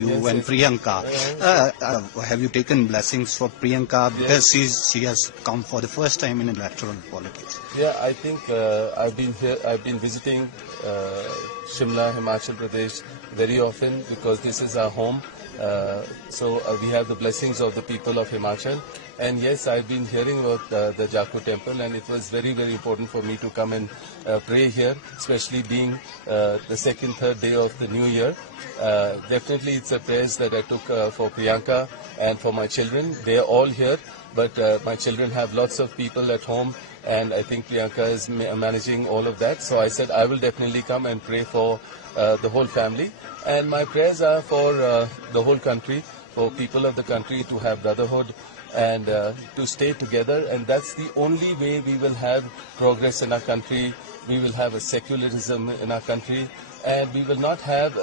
you Yes, and yes. Priyanka. Have you taken blessings for Priyanka because she has come for the first time in electoral politics? Yeah, I think I've been here. I've been visiting Shimla, Himachal Pradesh very often because this is our home. So we have the blessings of the people of Himachal. And yes, I've been hearing about the Jaku temple, and it was very, very important for me to come and pray here, especially being the second, third day of the new year. Definitely, it's a prayers that I took for Priyanka and for my children. They are all here, but my children have lots of people at home, and I think Priyanka is managing all of that. So I said I will definitely come and pray for the whole family. And my prayers are for the whole country, for people of the country to have brotherhood and to stay together. And that's the only way we will have progress in our country. We will have a secularism in our country, and we will not have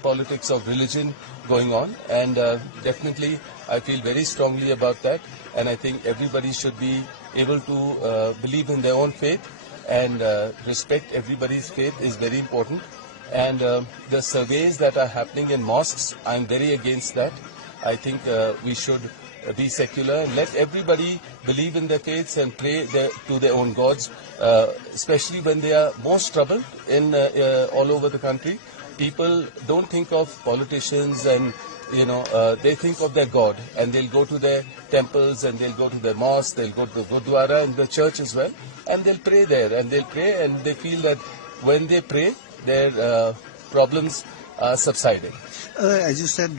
politics of religion going on. And definitely, I feel very strongly about that. And I think everybody should be able to believe in their own faith and respect everybody's faith is very important. And the surveys that are happening in mosques, I'm very against that. I think we should be secular and let everybody believe in their faiths and pray to their own gods, especially when they are most troubled in all over the country. People don't think of politicians and they think of their God, and they'll go to their temples and they'll go to their mosque, they'll go to the Gurdwara and the church as well, and they'll pray there, and they'll pray, and they feel that when they pray, their problems are subsiding. As you said,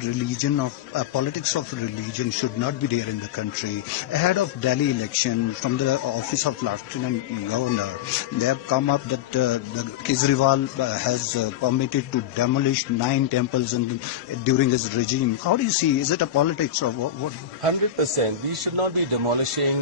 politics of religion should not be there in the country. Ahead of Delhi election, from the office of Lieutenant Governor, they have come up that the Kejriwal has permitted to demolish 9 temples during his regime. How do you see? Is it a politics or what? 100%. We should not be demolishing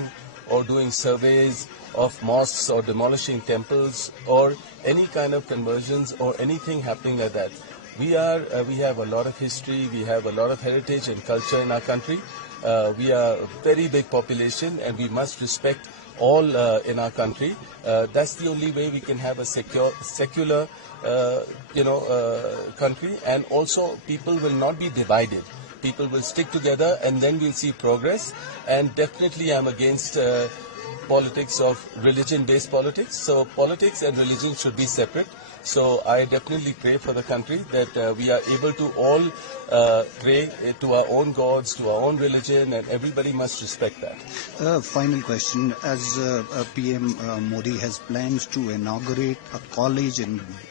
or doing surveys of mosques or demolishing temples or any kind of conversions or anything happening like that. We have a lot of history, we have a lot of heritage and culture in our country. We are a very big population, and we must respect all in our country. That's the only way we can have a secular country, and also people will not be divided. People will stick together, and then we'll see progress. And definitely I'm against politics of religion-based politics. So politics and religion should be separate. So I definitely pray for the country that we are able to all pray to our own gods, to our own religion, and everybody must respect that. Final question. As PM Modi has plans to inaugurate a college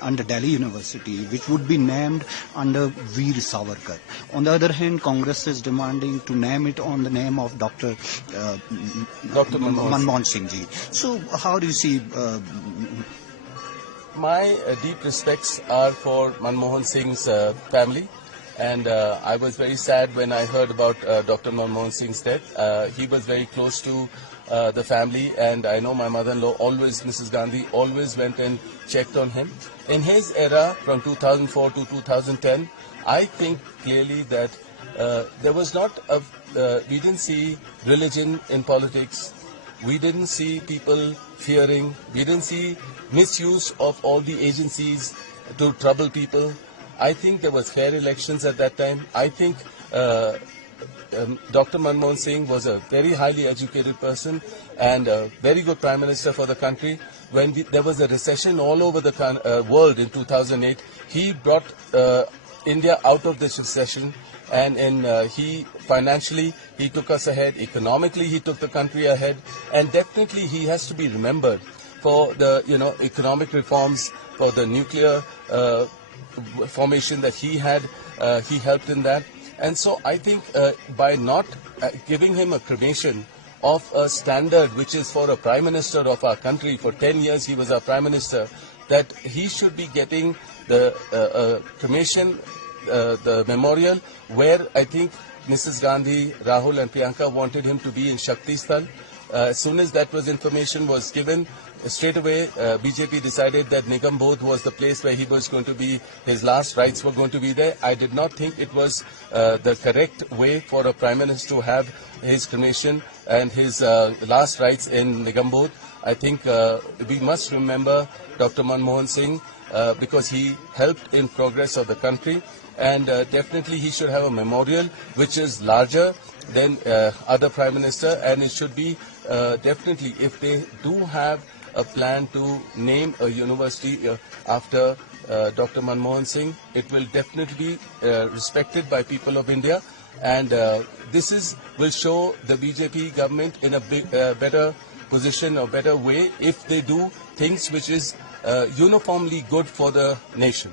under Delhi University, which would be named under Veer Savarkar. On the other hand, Congress is demanding to name it on the name of Dr. Manmohan Singh Ji. So how do you see... My deep respects are for Manmohan Singh's family, and I was very sad when I heard about Dr. Manmohan Singh's death. He was very close to the family, and I know my mother-in-law always, Mrs. Gandhi, always went and checked on him. In his era, from 2004 to 2010, I think clearly that there was not we didn't see religion in politics. We didn't see people fearing. We didn't see misuse of all the agencies to trouble people. I think there was fair elections at that time. I think Dr. Manmohan Singh was a very highly educated person and a very good Prime Minister for the country. When there was a recession all over the world in 2008, he brought India out of this recession. And he financially, he took us ahead. Economically, he took the country ahead. And definitely, he has to be remembered for the economic reforms, for the nuclear formation that he had. He helped in that. And so I think by not giving him a cremation of a standard which is for a Prime Minister of our country, for 10 years he was our Prime Minister, that he should be getting the cremation, the memorial, where I think Mrs. Gandhi, Rahul and Priyanka wanted him to be in Shakti Sthal. As soon as that information was given, straight away BJP decided that Nigam Bodh was the place where he was going to be, his last rites were going to be there. I did not think it was the correct way for a Prime Minister to have his cremation and his last rites in Nigam Bodh. I think we must remember Dr. Manmohan Singh because he helped in progress of the country, and definitely he should have a memorial which is larger than other Prime Minister, and it should be definitely, if they do have a plan to name a university after Dr. Manmohan Singh, it will definitely be respected by people of India, and this will show the BJP government in a better position or better way if they do things which is uniformly good for the nation.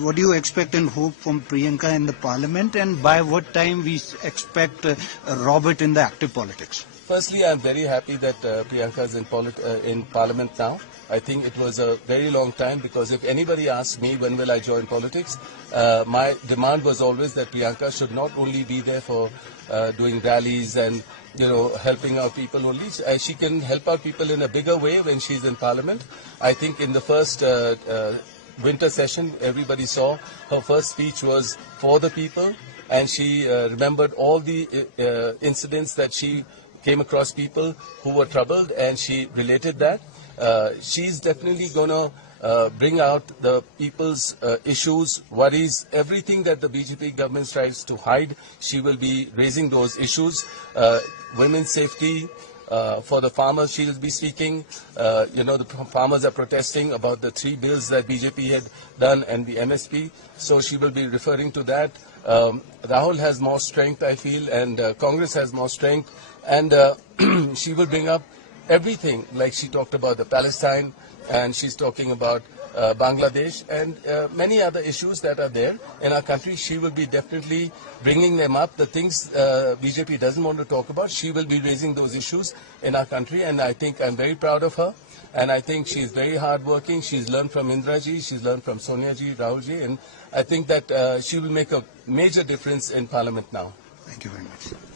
What do you expect and hope from Priyanka in the parliament, and by what time we expect Robert in the active politics? Firstly, I am very happy that Priyanka is in parliament now. I think it was a very long time, because if anybody asks me when will I join politics, my demand was always that Priyanka should not only be there for doing rallies and helping out people only. She can help out people in a bigger way when she's in parliament. I think in the first winter session, everybody saw her first speech was for the people, and she remembered all the incidents that she came across, people who were troubled, and she related that. She's definitely going to bring out the people's issues, worries, everything that the BJP government tries to hide. She will be raising those issues. Women's safety, for the farmers, she will be speaking. The farmers are protesting about the 3 bills that BJP had done and the MSP. So she will be referring to that. Rahul has more strength, I feel, and Congress has more strength. And she will bring up everything, like she talked about the Palestine, and she's talking about Bangladesh, and many other issues that are there in our country. She will be definitely bringing them up. The things BJP doesn't want to talk about, she will be raising those issues in our country, and I think I'm very proud of her. And I think she's very hardworking. She's learned from Indra ji, she's learned from Sonia ji, Rahul ji, and I think that she will make a major difference in Parliament now. Thank you very much.